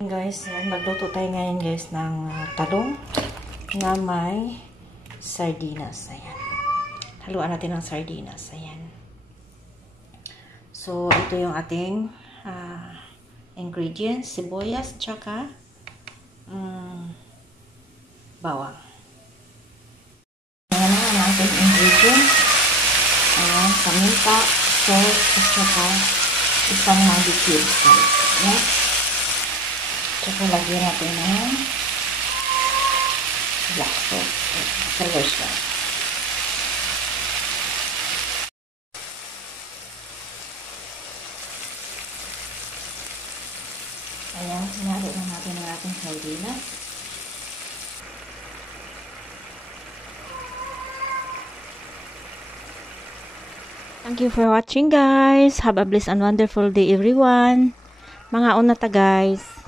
Guys, magluto tayo ngayon guys ng talong na may sardinas. Ayan. Haluan natin ng sardinas. Ayan. So, ito yung ating ingredients. Sibuyas, tsaka bawang. Ayan ang ating ingredients. Ayan, paminta, salt, at tsaka isang Maggi cubes. Ayan. Tsaka lagyan natin ng black salt. Silver salt. Ayan, sinalo na natin ang ating sardinas. Thank you for watching guys. Have a blessed and wonderful day everyone. Mga una ta guys.